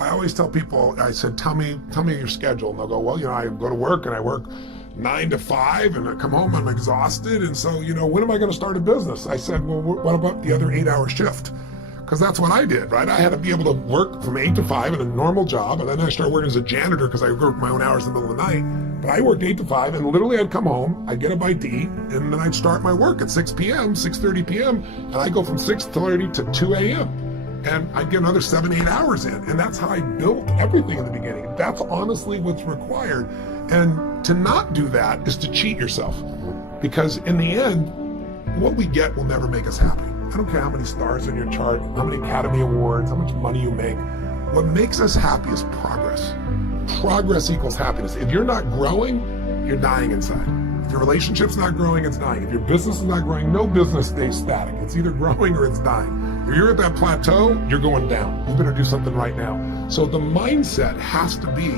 I always tell people, I said, tell me your schedule. And they'll go, well, I go to work and I work 9 to 5 and I come home, I'm exhausted. And so, when am I going to start a business? I said, well, what about the other 8-hour shift? Because that's what I did, right? I had to be able to work from 8 to 5 in a normal job. And then I started working as a janitor because I worked my own hours in the middle of the night. But I worked 8 to 5 and literally I'd come home, I'd get a bite to eat, and then I'd start my work at 6 p.m., 6:30 p.m. And I go from 6:30 to 2 a.m. And I'd get another 7-8 hours in. And that's how I built everything in the beginning. That's honestly what's required. And to not do that is to cheat yourself. Because in the end, what we get will never make us happy. I don't care how many stars on your chart, how many Academy Awards, how much money you make. What makes us happy is progress. Progress equals happiness. If you're not growing, you're dying inside. If your relationship's not growing, it's dying. If your business is not growing, no business stays static. It's either growing or it's dying. If you're at that plateau, you're going down. You better do something right now. So the mindset has to be,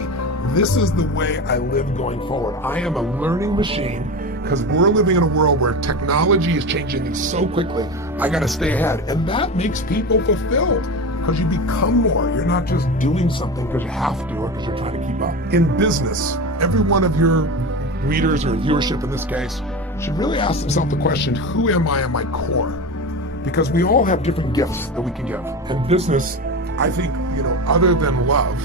this is the way I live going forward. I am a learning machine because we're living in a world where technology is changing so quickly. I got to stay ahead. And that makes people fulfilled because you become more. You're not just doing something because you have to or because you're trying to keep up. In business, every one of your readers or viewership in this case should really ask themselves the question, who am I at my core? Because we all have different gifts that we can give. And business, I think, other than love,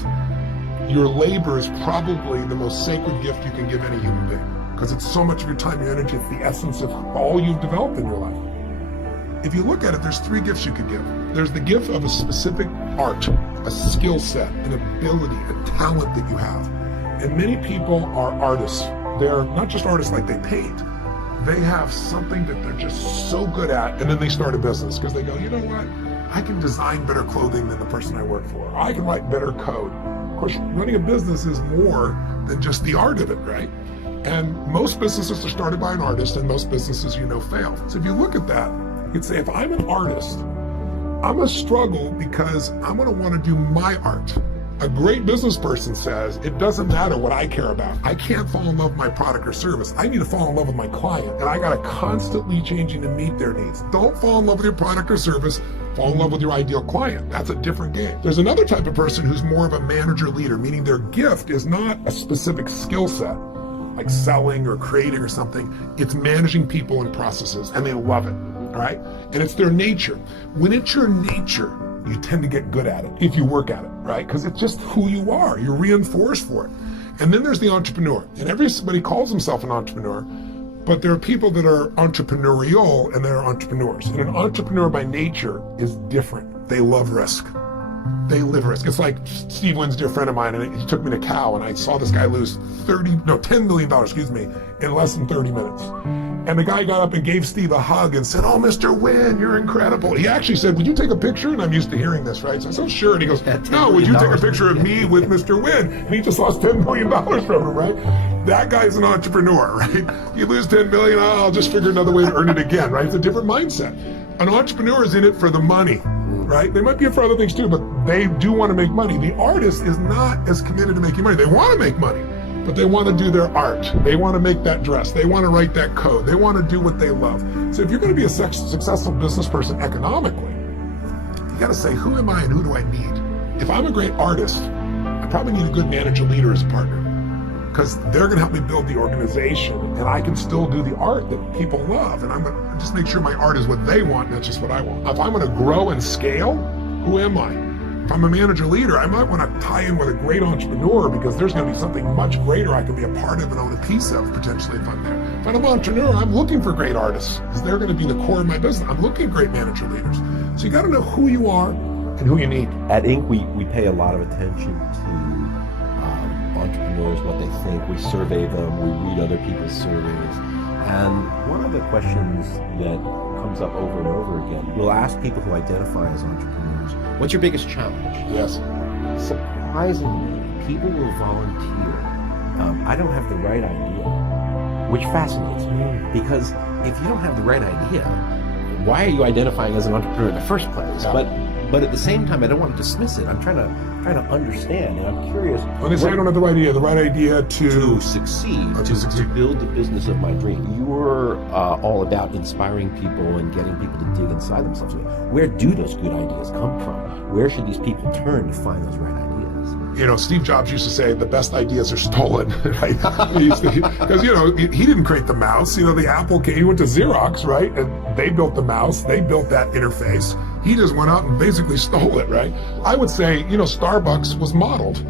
your labor is probably the most sacred gift you can give any human being. Because it's so much of your time, your energy, it's the essence of all you've developed in your life. If you look at it, there's 3 gifts you could give. There's the gift of a specific art, a skill set, an ability, a talent that you have. And many people are artists. They're not just artists like they paint. They have something that they're just so good at, and then they start a business because they go, you know what? I can design better clothing than the person I work for. I can write better code. Of course, running a business is more than just the art of it, right? And most businesses are started by an artist, and most businesses, fail. So if you look at that, you'd say, if I'm an artist, I'm going to struggle because I'm going to want to do my art. A great business person says, it doesn't matter what I care about. I can't fall in love with my product or service. I need to fall in love with my client, and I got to constantly changing to meet their needs. Don't fall in love with your product or service. Fall in love with your ideal client. That's a different game. There's another type of person who's more of a manager leader, meaning their gift is not a specific skill set, like selling or creating or something. It's managing people and processes, and they love it, all right? And it's their nature. When it's your nature, you tend to get good at it if you work at it, right? Because it's just who you are. You're reinforced for it. And then there's the entrepreneur. And everybody calls himself an entrepreneur, but there are people that are entrepreneurial and there are entrepreneurs. And an entrepreneur by nature is different. They love risk. They live risk. It's like Steve Wynn's dear friend of mine, and he took me to Cal, and I saw this guy lose $10 million, in less than 30 minutes. And the guy got up and gave Steve a hug and said, "Oh, Mr. Wynn, you're incredible." He actually said, "Would you take a picture?" And I'm used to hearing this, right? So I said, "Oh, sure." And he goes, "No, would you take a picture of me with Mr. Wynn?" And he just lost $10 million from him, right? That guy's an entrepreneur, right? You lose 10 million, I'll just figure another way to earn it again, right? It's a different mindset. An entrepreneur is in it for the money, right? They might be in for other things too, but they do want to make money. The artist is not as committed to making money. They want to make money, but they want to do their art. They want to make that dress. They want to write that code. They want to do what they love. So if you're going to be a successful business person economically, you got to say, who am I and who do I need? If I'm a great artist, I probably need a good manager leader as a partner, because they're going to help me build the organization, and I can still do the art that people love, and I'm going to just make sure my art is what they want, not just what I want. If I'm going to grow and scale, who am I? If I'm a manager leader, I might want to tie in with a great entrepreneur, because there's going to be something much greater I can be a part of and own a piece of, potentially, if I'm there. If I'm an entrepreneur, I'm looking for great artists, because they're going to be the core of my business. I'm looking at great manager leaders. So you got to know who you are and who you need. At Inc., we pay a lot of attention to entrepreneurs, what they think. We survey them, we read other people's surveys. And one of the questions that comes up over and over again, we'll ask people who identify as entrepreneurs, what's your biggest challenge? Yes. Surprisingly, people will volunteer, I don't have the right idea, which fascinates me, because if you don't have the right idea, why are you identifying as an entrepreneur in the first place? Yeah. But at the same time, I don't want to dismiss it. I'm trying to understand, and I'm curious. When they say I don't have the right idea to succeed, to build the business of my dream. You're all about inspiring people and getting people to dig inside themselves. Where do those good ideas come from? Where should these people turn to find those right ideas? Steve Jobs used to say the best ideas are stolen, right? Because, he didn't create the mouse. The Apple came, he went to Xerox, right? And they built the mouse, they built that interface. He just went out and basically stole it, right? I would say, Starbucks was modeled,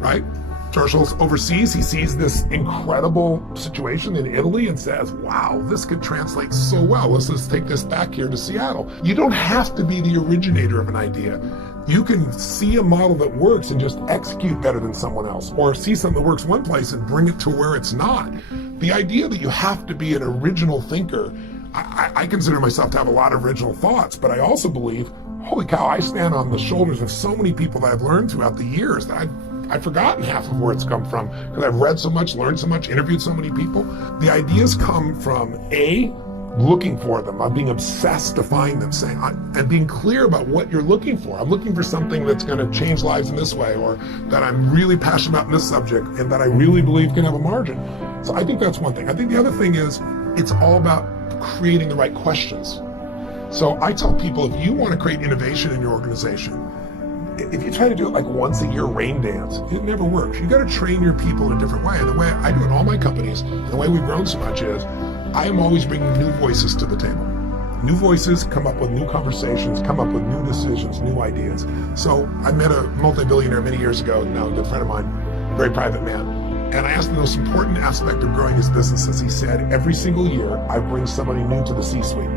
right? Churchill's overseas, he sees this incredible situation in Italy and says, wow, this could translate so well. Let's just take this back here to Seattle. You don't have to be the originator of an idea. You can see a model that works and just execute better than someone else, or see something that works one place and bring it to where it's not. The idea that you have to be an original thinker, I consider myself to have a lot of original thoughts, but I also believe, holy cow, I stand on the shoulders of so many people that I've learned throughout the years that I've forgotten half of where it's come from, because I've read so much, learned so much, interviewed so many people. The ideas come from looking for them, being obsessed to find them, and being clear about what you're looking for. I'm looking for something that's going to change lives in this way, or that I'm really passionate about in this subject, and that I really believe can have a margin. So I think that's one thing. I think the other thing is, it's all about creating the right questions. So I tell people, if you want to create innovation in your organization, if you try to do it like once a year rain dance, it never works. You got to train your people in a different way. And the way I do it in all my companies, and the way we've grown so much is, I am always bringing new voices to the table. New voices come up with new conversations, come up with new decisions, new ideas. So I met a multi-billionaire many years ago, now a good friend of mine, very private man. And I asked him the most important aspect of growing his businesses. He said, every single year, I bring somebody new to the C-suite.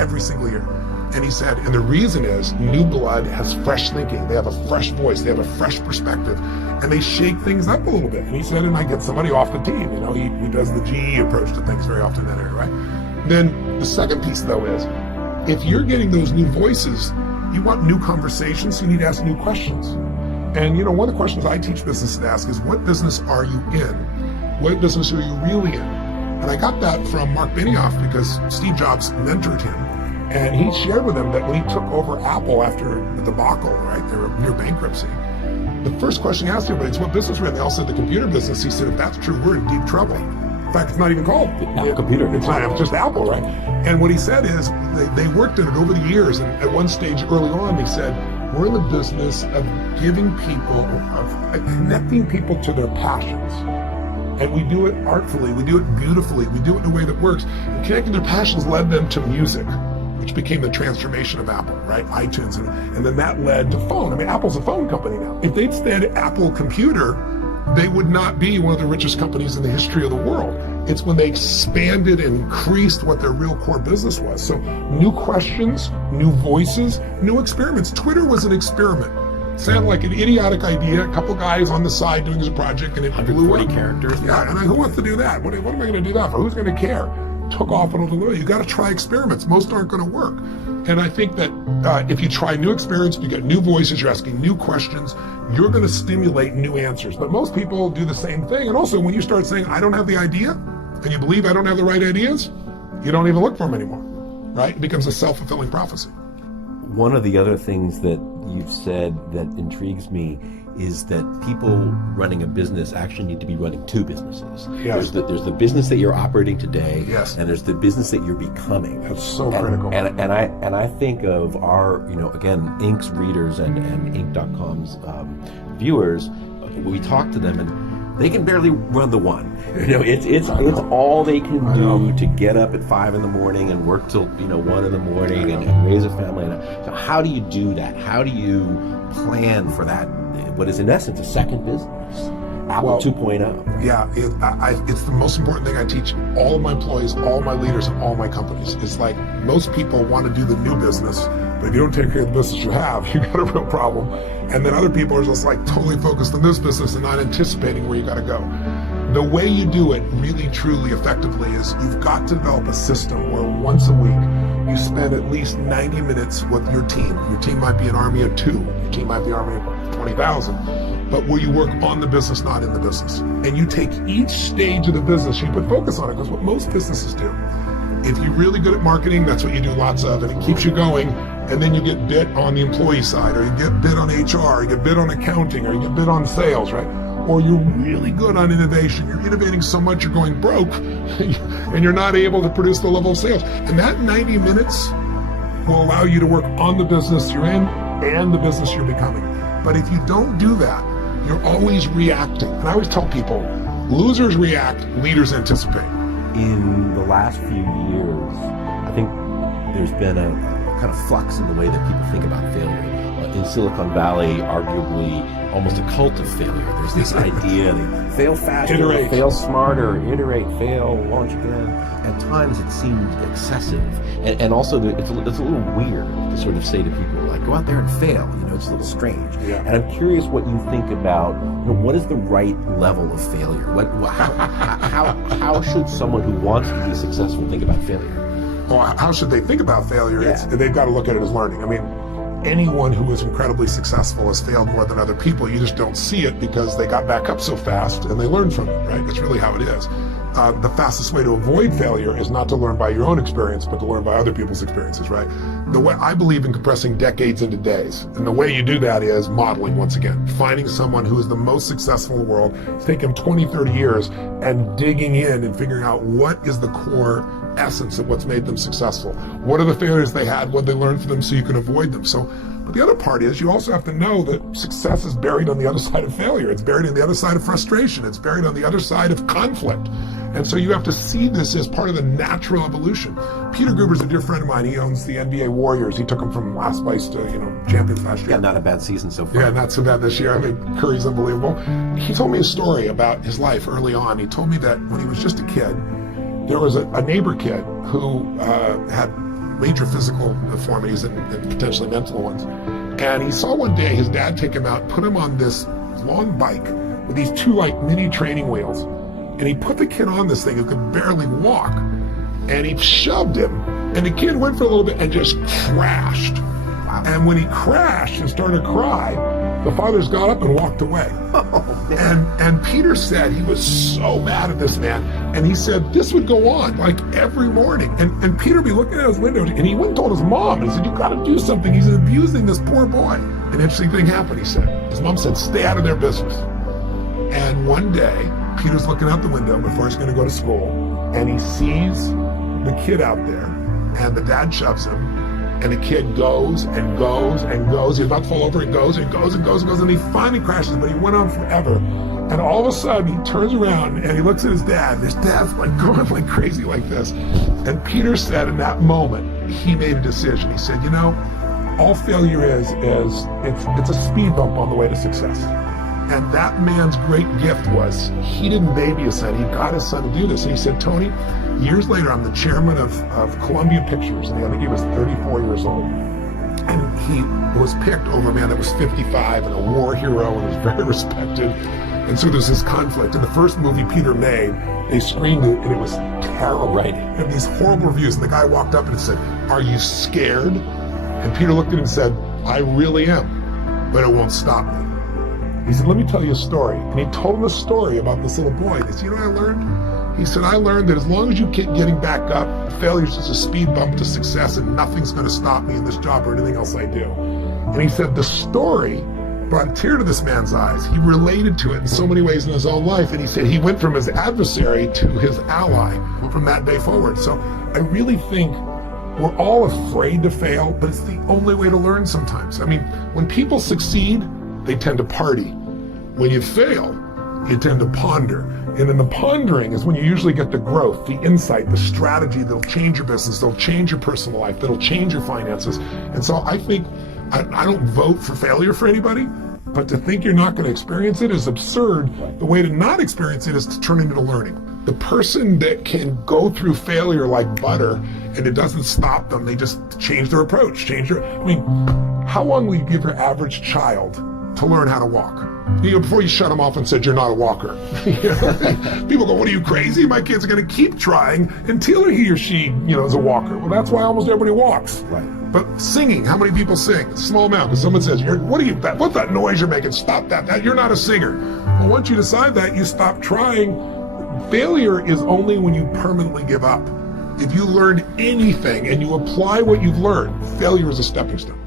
Every single year. And he said, and the reason is, new blood has fresh thinking. They have a fresh voice. They have a fresh perspective. And they shake things up a little bit. And he said, and I get somebody off the team. He does the GE approach to things very often in that area, right? Then the second piece, though, is, if you're getting those new voices, you want new conversations, so you need to ask new questions. And, one of the questions I teach businesses to ask is, what business are you in? What business are you really in? And I got that from Mark Benioff, because Steve Jobs mentored him. And he shared with them that when he took over Apple after the debacle, right, they were near bankruptcy, the first question he asked everybody is, what business we're in? They all said the computer business. He said, if that's true, we're in deep trouble. In fact, it's not even called Apple computer. It's not just Apple, right? And what he said is, they worked in it over the years, and at one stage early on, he said, we're in the business of giving people, of connecting people to their passions. And we do it artfully, we do it beautifully, we do it in a way that works. And connecting their passions led them to music, which became the transformation of Apple, right? iTunes, and then that led to phone. I mean, Apple's a phone company now. If they'd said Apple Computer, they would not be one of the richest companies in the history of the world. It's when they expanded and increased what their real core business was. So new questions, new voices, new experiments. Twitter was an experiment. Sounded like an idiotic idea, a couple guys on the side doing this project, and it blew up. 140 characters. Yeah, and who wants to do that? What am I going to do that for? Who's going to care? Took off and over. You got to try experiments. Most aren't going to work. And I think that if you try new experiments, you get new voices, you're asking new questions, you're going to stimulate new answers. But most people do the same thing. And also, when you start saying, I don't have the idea, and you believe I don't have the right ideas, you don't even look for them anymore, right? It becomes a self-fulfilling prophecy. One of the other things that you've said that intrigues me is that people running a business actually need to be running two businesses. Yes. There's the business that you're operating today, yes, and there's the business that you're becoming. That's so critical. And I think of our, again, Inc.'s readers and Inc.com's viewers. We talk to them and they can barely run the one. It's all they can do to get up at 5 a.m. and work till 1 a.m. and raise a family. So how do you do that? How do you plan for that? What is in essence a second business, Apple 2.0. Yeah, it's the most important thing I teach all of my employees, all of my leaders, and all my companies. It's like most people want to do the new business, but if you don't take care of the business you have, you got a real problem. And then other people are just like totally focused on this business and not anticipating where you got to go. The way you do it really, truly, effectively is you've got to develop a system where once a week you spend at least 90 minutes with your team. Your team might be an army of 2. Your team might be an army of 20,000. But where you work on the business, not in the business. And you take each stage of the business, you put focus on it, because what most businesses do, if you're really good at marketing, that's what you do lots of, and it keeps you going, and then you get bit on the employee side, or you get bit on HR, or you get bit on accounting, or you get bit on sales, right? Or you're really good on innovation. You're innovating so much you're going broke, and you're not able to produce the level of sales. And that 90 minutes will allow you to work on the business you're in and the business you're becoming. But if you don't do that, You're always reacting. And I always tell people, losers react, leaders anticipate. In the last few years, I think there's been a kind of flux in the way that people think about failure. In Silicon Valley, arguably almost a cult of failure. There's this idea that fail faster, Iterate. fail smarter, iterate, fail, launch again. At times it seems excessive. And also it's a little weird to sort of say to people, like, go out there and fail. It's a little strange. Yeah. And I'm curious what you think about, what is the right level of failure? How should someone who wants to be successful think about failure? Well, how should they think about failure? Yeah. They've got to look at it as learning. I mean, anyone who is incredibly successful has failed more than other people. You just don't see it because they got back up so fast and they learned from it, right? That's really how it is. The fastest way to avoid failure is not to learn by your own experience, but to learn by other people's experiences, right? The way I believe in compressing decades into days. And the way you do that is modeling, once again. Finding someone who is the most successful in the world, it's taken 20, 30 years, and digging in and figuring out what is the core essence of what's made them successful. What are the failures they had? What they learned from them so you can avoid them? But the other part is you also have to know that success is buried on the other side of failure. It's buried on the other side of frustration. It's buried on the other side of conflict. And so you have to see this as part of the natural evolution. Peter Guber's a dear friend of mine. He owns the NBA Warriors. He took them from last place to, champions last year. Yeah, not a bad season so far. Yeah, not so bad this year. I mean, Curry's unbelievable. He told me a story about his life early on. He told me that when he was just a kid, there was a neighbor kid who had major physical deformities and potentially mental ones. And he saw one day his dad take him out, put him on this long bike with these two mini training wheels. And he put the kid on this thing who could barely walk. And he shoved him. And the kid went for a little bit and just crashed. And when he crashed and started to cry, the fathers got up and walked away. And Peter said he was so mad at this man. And he said this would go on every morning. And Peter would be looking out his window, and he went and told his mom. He said, you got to do something. He's abusing this poor boy. An interesting thing happened, he said. His mom said, stay out of their business. And one day, Peter's looking out the window before he's going to go to school, and he sees the kid out there, and the dad shoves him, and the kid goes and goes and goes. He's about to fall over and goes and goes and goes and goes, and he finally crashes, but he went on forever. And all of a sudden, he turns around and he looks at his dad, and his dad's going like crazy like this. And Peter said in that moment, he made a decision. He said, all failure is it's a speed bump on the way to success. And that man's great gift was he didn't baby his son. He got his son to do this. And he said, Tony, years later, I'm the chairman of Columbia Pictures. And I think he was 34 years old. And he was picked over a man that was 55 and a war hero and was very respected. And so there's this conflict. In the first movie Peter made, they screened it and it was terrible. Right. And these horrible reviews. And the guy walked up and said, are you scared? And Peter looked at him and said, I really am, but it won't stop me. He said, let me tell you a story. And he told him a story about this little boy. He said, you know what I learned? He said, I learned that as long as you keep getting back up, failure is just a speed bump to success and nothing's going to stop me in this job or anything else I do. And he said the story brought a tear to this man's eyes. He related to it in so many ways in his own life. And he said he went from his adversary to his ally from that day forward. So I really think we're all afraid to fail, but it's the only way to learn sometimes. I mean, when people succeed, they tend to party. When you fail, you tend to ponder. And in the pondering is when you usually get the growth, the insight, the strategy that'll change your business, that'll change your personal life, that'll change your finances. And so I think, I don't vote for failure for anybody, but to think you're not going to experience it is absurd. The way to not experience it is to turn it into learning. The person that can go through failure like butter and it doesn't stop them, they just change their approach, how long will you give your average child to learn how to walk? Before you shut them off and said you're not a walker. People go, what are you, crazy? My kid's going to keep trying until he or she, is a walker. Well, that's why almost everybody walks. Right. But singing, how many people sing? Small amount. Because someone says, what's that noise you're making? Stop that. You're not a singer. Well, once you decide that, you stop trying. Failure is only when you permanently give up. If you learned anything and you apply what you've learned, failure is a stepping stone.